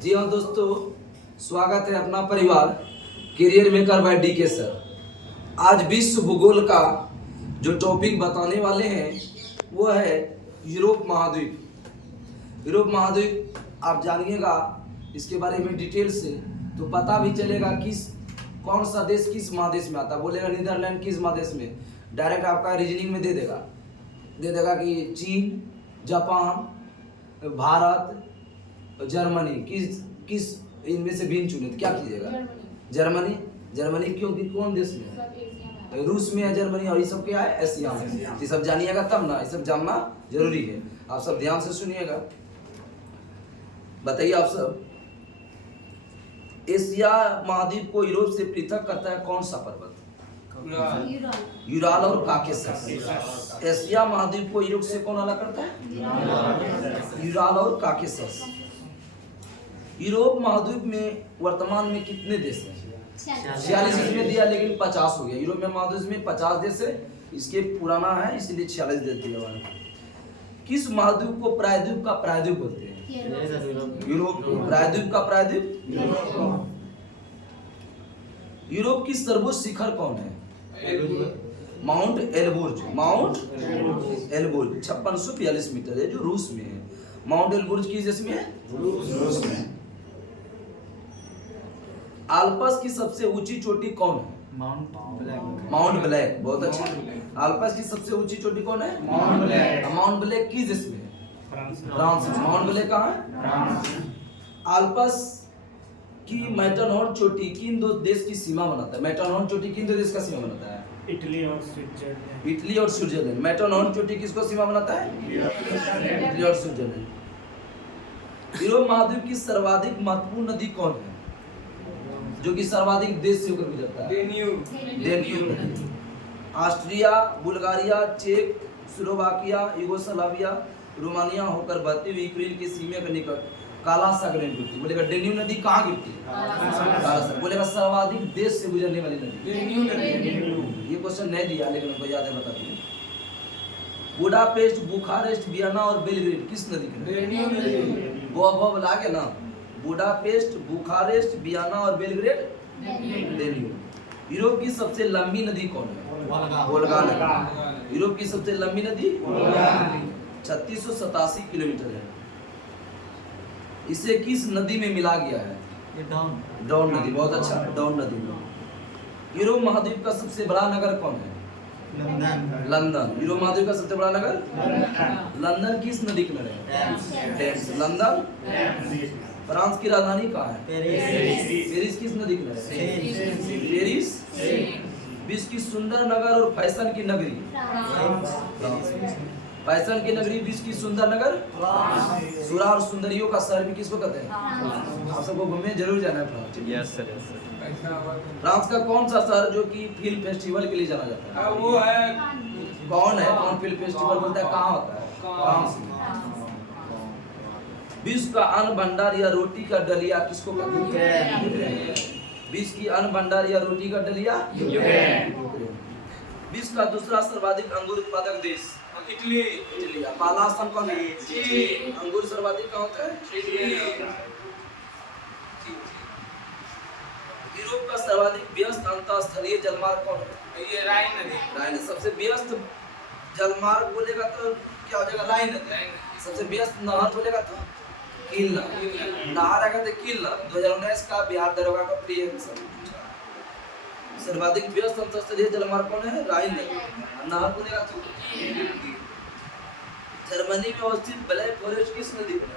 जी हाँ दोस्तों, स्वागत है अपना परिवार career maker by DK sir. आज विश्व भूगोल का जो टॉपिक बताने वाले हैं वो है यूरोप महाद्वीप। यूरोप महाद्वीप आप जानिएगा इसके बारे में डिटेल से, तो पता भी चलेगा कौन सा देश किस महादेश में आता है। बोलेगा नीदरलैंड किस महादेश में, डायरेक्ट आपका रीजनिंग में दे देगा कि चीन, जापान, भारत, जर्मनी किस इनमें से भिन्न चुने, तो क्या कीजिएगा? जर्मनी क्योंकि कौन देश में है? रूस में है जर्मनी, और ये सब क्या है? एशिया में। ये सब जानिएगा तब ना, ये सब जानना जरूरी है। आप सब ध्यान से सुनिएगा। बताइए आप सब, एशिया महाद्वीप को यूरोप से पृथक करता है कौन सा पर्वत? यूराल और काकेशस। एशिया महाद्वीप को यूरोप से कौन अलग करता है? यूराल और काकेशस। यूरोप महाद्वीप में वर्तमान में कितने देश हैं? 46 इसमें दिया, लेकिन 50 हो गया। यूरोप में महाद्वीप में 50 देश है, इसके पुराना है इसलिए 46 देश दिया हुआ है। किस महाद्वीप को प्रायद्वीप का प्रायद्वीप बोलते हैं? यूरोप। प्रायद्वीप का प्रायद्वीप। यूरोप की सर्वोच्च शिखर कौन है? Mount Elburz. Mount Elburz 5642 metre है, जो रूस में है। माउंट एलबुर्ज किस देश में है? रूस में। आल्प्स की सबसे ऊंची चोटी कौन है? Mount black. बहुत अच्छा। आल्प्स की सबसे ऊंची चोटी कौन है? माउंट ब्लैक किस देश में है? फ्रांस में। माउंट ब्लैक कहाँ है? आल्प्स की मैटरहॉर्न चोटी किन दो देश की सीमा बनाता है? मैटरहॉर्न चोटी किन दो देश का सीमा बनाता है? इटली और स्विट्जरलैंड। इटली और स्विट्जरलैंड। मैटरहॉर्न चोटी किसको सीमा बनाता है? इटली और स्विट्जरलैंड। यूरोप महाद्वीप की सर्वाधिक महत्वपूर्ण नदी कौन है, जो कि सर्वाधिक देश से होकर गुजरता है? डेन्यूब। ऑस्ट्रिया, बुल्गारिया, चेक, स्लोवाकिया, यूगोस्लाविया, रोमानिया होकर बहती हुई यूक्रेन की सीमा के निकट काला सागर में गिरती। बोलेगा डेन्यूब नदी कहाँ गिरती है? काला सागर। बोलेगा सर्वाधिक देश से गुजरने वाली नदी। ये क्वेश्चन नहीं दिया लेकिन हमको याद है, बता दिए। बुडापेस्ट, बुखारेस्ट, वियना और बेलग्रेड किस नदी के? वो लागे ना। बुडापेस्ट, बुखारेस्ट, वियना और बेलग्रेड डेन्यूब। यूरोप की सबसे लंबी नदी कौन है? वोल्गा नदी। यूरोप की सबसे लंबी नदी 3687 किलोमीटर है। इसे किस नदी में मिला गया है? डॉन नदी। बहुत अच्छा, डॉन नदी। यूरोप महाद्वीप का सबसे बड़ा नगर कौन है? लंदन। यूरोप महाद्वीप का सबसे बड़ा नगर लंदन किस नदी किनारे है? टेम्स। लंदन। फ्रांस की राजधानी कहाँ है? पेरिस किस नदी किनारे? पेरिस। विश्व की सुंदर नगर और फैशन की नगरी? फैशन की नगरी, विश्व की सुंदर नगर? सुरा और सुंदरियों का शहर भी किसको कहते हैं? आप सबको घूमने जरूर जाना है। Yes sir, yes sir. France का कौन सा शहर जो कि फिल्म फेस्टिवल के लिए जाना जाता है? वो है कौन फिल्म फेस्टिवल बोलता है, कहाँ होता है? फ्रांस में। विश्व का अन्न भंडार या रोटी का डलिया किसको कहते हैं? विश्व की अन्न भंडार या रोटी का डलिया? विश्व का दूसरा सर्वाधिक अंगूर उत्पादक देश? इटली। पहला स्थान कौन है? अंगूर सर्वाधिक कहाँ होता है? यूरोप का सर्वाधिक व्यस्त अंतरस्थलीय जलमार्ग कौन है? ये राइन नदी। राइन। सबसे व्यस्त जलमार्ग बोलेगा तो क्या हो जाएगा? राइन नदी। सबसे व्यस्त नहर बोलेगा तो कील नहर। नहर आएगा तो कील नहर। 2019 का बिहार दरोगा का प्रिय सर्वाधिक व्यस्त अंतरस्थलीय जलमार्ग कौन है? राइन नदी। नहर बोलेगा तो जर्मनी में अवस्थित ब्लैक फॉरेस्ट किस नदी में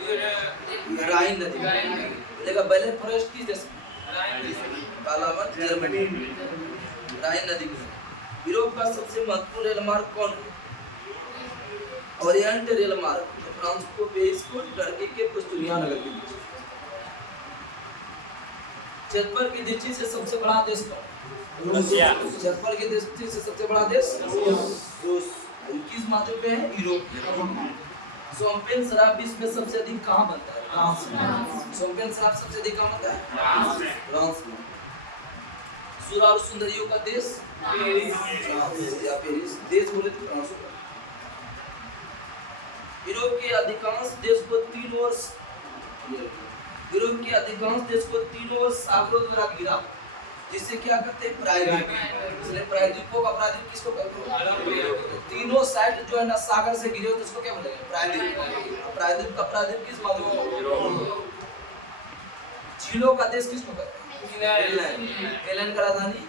है? राइन नदी। बोलेगा ब्लैक फॉरेस्ट किस देश में? कालावन, जर्मनी। राइन नदी में। यूरोप का सबसे महत्वपूर्ण रेल मार्ग कौन है? ओरिएंट रेल मार्ग, फ्रांस को पेरिस को टर्की के पुस्तुलिया नगर के बीच। क्षेत्रफल की दृष्टि से सबसे बड़ा देश कौन? रूसिया। क्षेत्रफल की दृष्टि से सबसे बड़ा देश रूस। किस महाद्वीप में है? यूरोप। शैंपेन शराब विश्व में सबसे अधिक कहाँ बनता है? फ्रांस में। शैंपेन शराब सबसे अधिक कहाँ बनता है? फ्रांस में। सुरा और सुंदरियों का देश? पेरिस। देश बोले तो फ्रांस होगा। यूरोप के अधिकांश देश को 3 वर्ष यूरोप के अधिकांश देश को तीनों सागरों द्वारा घिरा, जिसे क्या कहते हैं प्रायद्वीप। इसलिए प्रायद्वीपों का प्रायद्वीप किसको कहते हैं? तो तीनों साइड जो है ना सागर से घिरे हो तो उसको क्या बोलेंगे? प्रायद्वीप। प्रायद्वीप का प्रायद्वीप किस बात में? झीलों का देश किसको कहते हैं? इंग्लैंड का राजधानी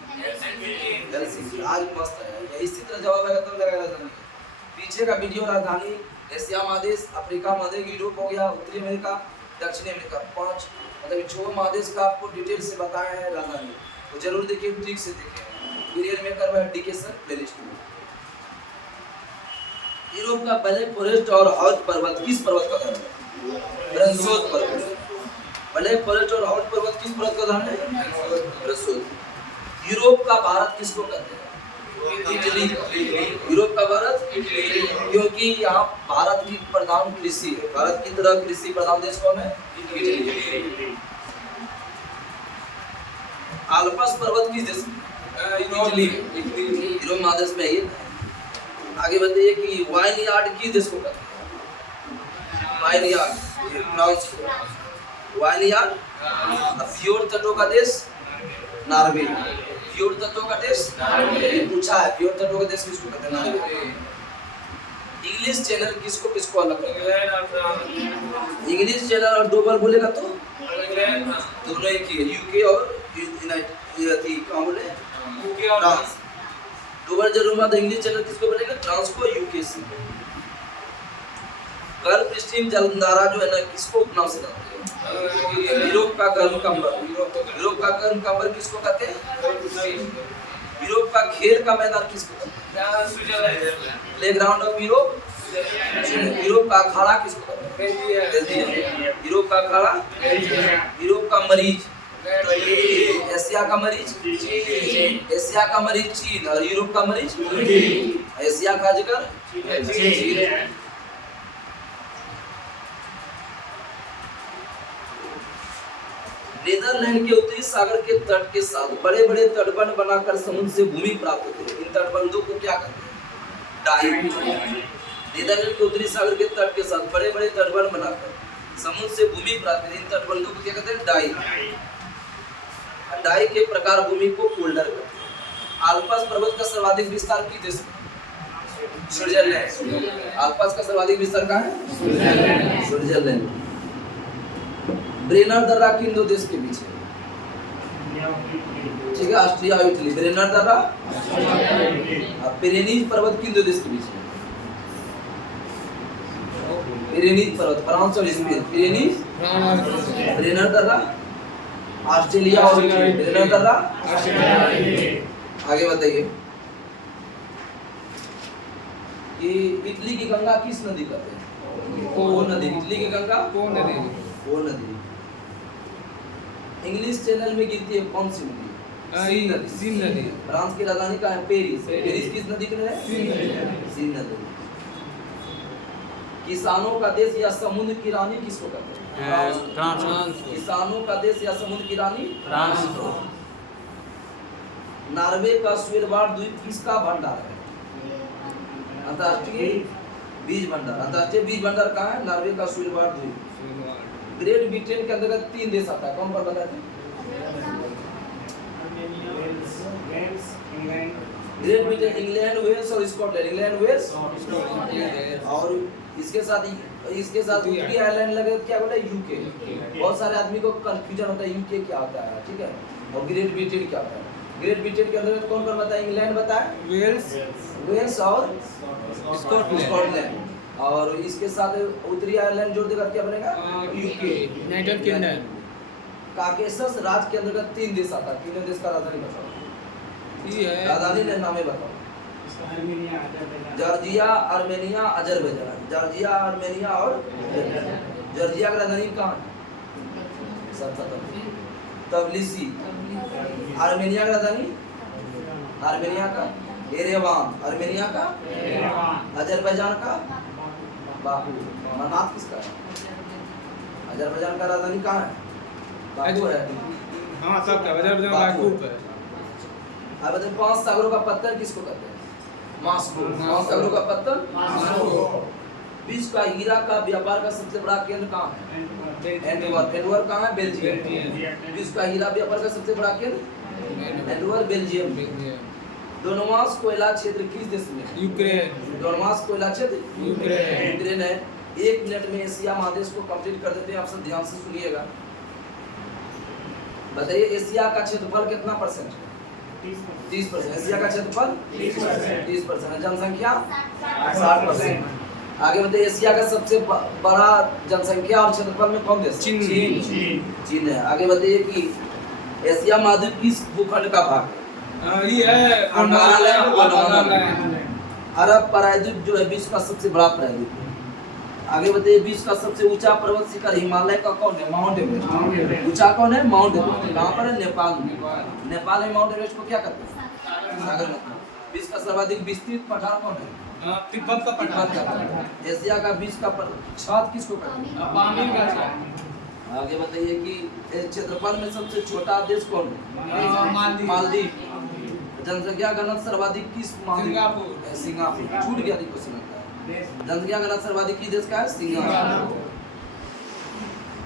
हेलसिंकी। आज मस्त है इसी तरह जवाब आएगा तब लगा राजधानी। पीछे का वीडियो राजधानी एशिया महादेश, अफ्रीका महादेश, यूरोप हो गया, उत्तरी अमेरिका, दक्षिणी अमेरिका, 5 मतलब 6 महादेश का आपको डिटेल से बताया है राजधानी। तो जरूर देखिए, ठीक से देखिए करियर मेकर बाय डी के सर प्लेलिस्ट में। यूरोप का ब्लैक फॉरेस्ट और हॉट पर्वत किस पर्वत का उदाहरण है? ब्रंसोत पर्वत। ब्लैक फॉरेस्ट और हॉट पर्वत किस पर्वत का उदाहरण है? ब्रंसोत। यूरोप का भारत किसको कहते हैं? इटली। यूरोप का भारत क्योंकि यहाँ भारत की प्रधान कृषि है। भारत की तरह कृषि प्रधान देश कौन है? इटली। आल्प्स पर्वत किस देश में? इटली। यूरोप महादेश में ये। आगे बताइए कि वाइनयार्ड किस देश को कहते हैं? वाइनयार्ड फ्रांस को। वाइनयार्ड। फ्योर्ड तटों का देश नॉर्वे। फ्योर्ड तटों का देश पूछा है, फ्योर्ड तटों का देश किसको कहते हैं? नॉर्वे। इंग्लिश चैनल किसको किसको अलग करते हैं? इंग्लिश चैनल और डोबर बोलेगा तो दोनों एक ही है, यूके और कहाँ बोले? फ्रांस। डोबर जरूर मत, इंग्लिश चैनल किसको बोलेगा? फ्रांस को, यूके से। गर्म स्ट्रीम जलधारा जो है ना किसको नाम से जानते हैं? यूरोप का गर्म कंबर। यूरोप का गर्म कंबर किसको कहते हैं? यूरोप का खेल का मैदान किसको कहते हैं? Playground of Europe. यूरोप का अखाड़ा किसको कहते हैं? यूरोप का अखाड़ा। यूरोप का मरीज। एशिया का मरीज। एशिया का मरीज चीन और यूरोप का मरीज एशिया का अजगर चीन। नीदरलैंड के उत्तरी सागर के तट के साथ बड़े बड़े तटबंध बनाकर समुद्र से भूमि प्राप्त होती है। इन तटबंधों को क्या कहते हैं? डाइक। नीदरलैंड के उत्तरी सागर के तट के साथ बड़े बड़े तटबंध बनाकर समुद्र से भूमि प्राप्त होती है। इन तटबंधों को क्या कहते हैं? डाइक। डाइक के प्रकार भूमि को पोल्डर कहते हैं। आल्प्स पर्वत का सर्वाधिक विस्तार किस देश में? स्विट्जरलैंड। आल्प्स का सर्वाधिक विस्तार कहाँ है? स्विट्जरलैंड। ब्रेनर दर्रा किन दो देश के बीच है? ठीक है, ऑस्ट्रिया और इटली। ब्रेनर दर्रा। पिरेनीज पर्वत किन दो देश के बीच है? पिरेनीज पर्वत फ्रांस और स्पेन। पिरेनीज ब्रेनर दर्रा ऑस्ट्रेलिया और इटली। ब्रेनर दर्रा। आगे बताइए कि इटली की गंगा किस नदी कहते हैं? वो नदी। इटली की गंगा वो नदी। इंग्लिश चैनल में गिरती है कौन सी नदी? सीन नदी। फ्रांस की राजधानी का है पेरिस। पेरिस किस नदी के है? सीन नदी। किसानों का देश या समुद्र की रानी किसको कहते हैं? फ्रांस। किसानों का देश या समुद्र की रानी फ्रांस। नॉर्वे का स्वेलबार्ड द्वीप किसका भंडार है? अंतर्राष्ट्रीय बीज भंडार। अंतर्राष्ट्रीय बीज भंडार कहाँ है? नॉर्वे का स्वेलबार्ड द्वीप। ग्रेट ब्रिटेन के अंतर्गत 3 देश आता है, कौन कौन बताते हैं? ग्रेट ब्रिटेन, इंग्लैंड, वेल्स और स्कॉटलैंड। इंग्लैंड, वेल्स और इसके साथ उत्तरी आयरलैंड लगे क्या बोले? यूके। बहुत सारे आदमी को कंफ्यूजन होता है यूके क्या होता है, ठीक है, और ग्रेट ब्रिटेन क्या होता है। ग्रेट ब्रिटेन के अंतर्गत कौन कौन बताए? इंग्लैंड बताए, वेल्स और स्कॉटलैंड। और इसके साथ उत्तरी आयरलैंड जोड़ देकर क्या बनेगा? UK, United kingdom. काकेशस राज्य के अंतर्गत 3 देश आता है। तीनों देश का राजधानी बताओ। राजधानी ने नामे बताओ। Georgia, Armenia, Azerbaijan. Georgia, Armenia और जॉर्जिया की राजधानी कहाँ है? तबिलिसी। आर्मेनिया की राजधानी आर्मेनिया का एरेवान। आर्मेनिया का अजरबैजान का बाकू। मनात किसका है? अजरबैजान का राजधानी कहाँ है? बाकू है। हाँ सब का अजरबैजान बाकू है। अब बताइए 5 सागरों का पत्थर किसको कहते हैं? मास्को। 5 सागरों का पत्थर मास्को। विश्व का हीरा का व्यापार का सबसे बड़ा केंद्र कहाँ है? एंटवर्प। एंटवर्प कहाँ है? बेल्जियम। विश्व का हीरा व्यापार का सबसे बड़ा केंद्र एंटवर्प, बेल्जियम। डोनबास कोयला क्षेत्र किस देश में? यूक्रेन। डोनबास कोयला क्षेत्र यूक्रेन। यूक्रेन है। 1 मिनट में एशिया महादेश को कंप्लीट कर देते हैं। आप सब ध्यान से सुनिएगा। बताइए एशिया का क्षेत्रफल कितना परसेंट है? 30%। एशिया का क्षेत्रफल 30%। जनसंख्या 60%। आगे बताइए एशिया का सबसे बड़ा जनसंख्या और क्षेत्रफल में कौन देश? चीन है। आगे बताइए कि एशिया महाद्वीप किस भूखंड का भाग है? ये है अरब प्रायद्वीप जो है विश्व का सबसे बड़ा प्रायद्वीप है। आगे बताइए विश्व का सबसे ऊंचा पर्वत शिखर हिमालय का कौन है? Mount Everest. ऊंचा कौन है? Mount Everest. कहाँ पर है? नेपाल में। नेपाल में माउंट एवरेस्ट को क्या करते हैं? सागर में। विश्व का सर्वाधिक विस्तृत पठार कौन है? तिब्बत का पठार। एशिया का विश्व का छात किसको कहते हैं? आगे बताइए कि क्षेत्रफल में सबसे छोटा देश कौन है? मालदीव। जनसंख्या घनत्व सर्वाधिक किस सिंगापुर। सिंगापुर। छूट गया क्वेश्चन। जनसंख्या घनत्व सर्वाधिक किस देश का है? सिंगापुर।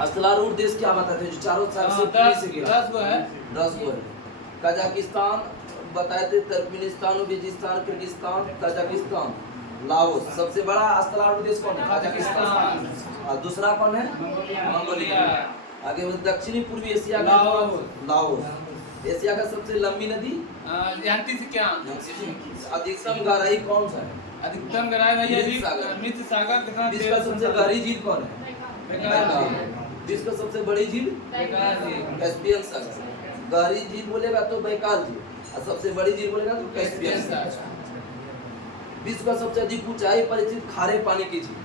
स्थलारूढ़ देश क्या बताते हैं जो चारों साइड से पूरी से घिरा? 10 गो है। कजाकिस्तान बताए थे, Turkmenistan, Uzbekistan, Kyrgyzstan, Kazakhstan, Laos. सबसे बड़ा स्थलारूढ़ देश कौन है? कजाकिस्तान। और दूसरा कौन है? मंगोलिया। आगे दक्षिणी पूर्वी एशिया का लाओस। एशिया का सबसे लंबी नदी? अधिकतम गहराई कौन सा है? अधिकतम गहराई भैया जी मृत सागर कितना? विश्व का सबसे गहरी झील कौन है? विश्व का सबसे बड़ी झील? कैस्पियन सागर। गहरी झील बोलेगा तो बैकाल झील, और सबसे बड़ी झील बोलेगा तो कैस्पियन सागर। विश्व का सबसे अधिक ऊंचाई पर स्थित खारे पानी की झील?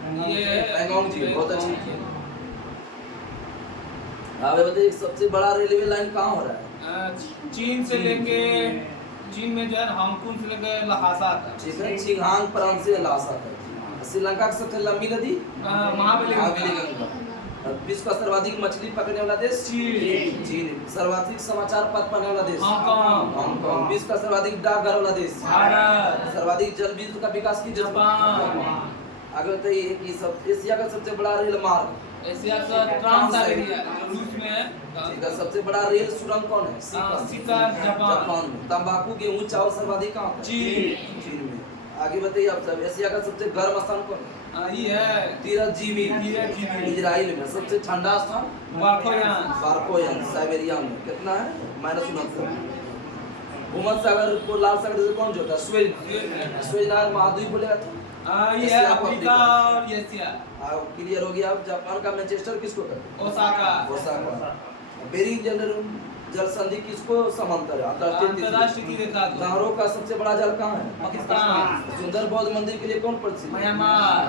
पैंगोंग झील। बहुत अच्छी झील। अब बताइए सबसे बड़ा रेलवे लाइन कहाँ हो रहा है? चीन से लेके चीन में जो है हांगकांग से लेके लहासा तक। ठीक है। छिंगहांग प्रांत से लहासा तक। श्रीलंका की सबसे लंबी नदी? महाबलीगंगा। विश्व का सर्वाधिक मछली पकड़ने वाला देश? चीन। सर्वाधिक समाचार पत्र पढ़ने वाला देश? हांगकांग। विश्व का सर्वाधिक डाकघर वाला देश? भारत। सर्वाधिक जल विद्युत का विकास की जापान। आगे बताइए कि सब एशिया का सबसे बड़ा रेल मार्ग? एशिया का ट्रांस-साइबेरिया जो रूस में है। ठीक है। सबसे बड़ा रेल सुरंग कौन है? सिकर जापान में। तंबाकू गेहूं चावल सर्वाधिक कहाँ है? चीन में। आगे बताइए आप सब एशिया का सबसे गर्म स्थान कौन है? ये है तीरथजीवी इजराइल में। सबसे ठंडा स्थान? बारकोयान साइबेरिया में। कितना है? -69। भूमध्य सागर को लाल सागर से कौन जोड़ता है? सुएज नहर महाद्वीप बोलेगा तो ये है अफ्रीका और एशिया। क्लियर हो गया। अब जापान का मैनचेस्टर किसको कहते हैं? ओसाका। बेरिंग जल संधि किसको समांतर है? अंतरराष्ट्रीय रेखा। नहरों का सबसे बड़ा जल कहाँ है? पाकिस्तान। सुंदर बौद्ध मंदिर के लिए कौन प्रसिद्ध है? म्यांमार।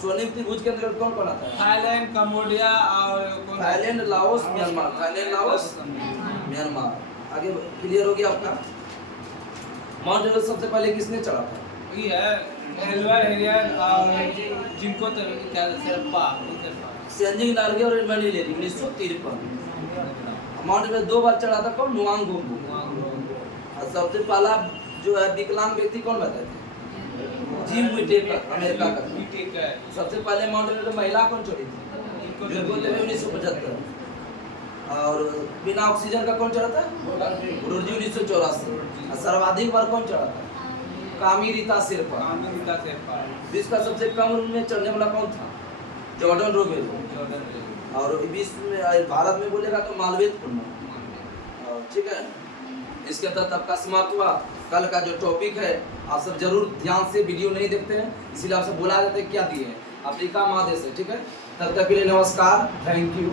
स्वर्णिम त्रिभुज के अंतर्गत कौन कौन आता है? थाईलैंड, कंबोडिया और Thailand, Laos, Myanmar. Thailand, Laos, Myanmar. आगे क्लियर हो गया आपका। माउंट एवरेस्ट सबसे पहले किसने चढ़ा था? ये है एल्वर एरियल और जिनको तो क्या शेरपा सेंजिंग नार्गे और एडमंड हिलेरी 1953। माउंट एवरेस्ट 2 बार चढ़ा था कौन? नुआंग बोम्बू। और सबसे पहला जो है विकलांग व्यक्ति कौन बताए थे? जिम व्हिटेकर, अमेरिका का। सबसे पहले माउंट एवरेस्ट महिला कौन चढ़ी थी? 1975। और बिना ऑक्सीजन का कौन चढ़ा था? गुरुजी 1984। और सर्वाधिक बार कौन चढ़ा था? कामिरीता शेरपा। विश्व का सबसे कम उम्र में चढ़ने वाला कौन था? जॉर्डन रोमेरो। और विश्व में भारत में बोलेगा तो मालवेद पुन्ना। ठीक है। इसके तहत आपका समाप्त हुआ। कल का जो टॉपिक है आप सब जरूर ध्यान से वीडियो नहीं देखते हैं, इसीलिए आपसे बोला जाता है क्या दिए हैं। अफ्रीका महादेश है। ठीक है। तब तक के लिए नमस्कार। Thank you.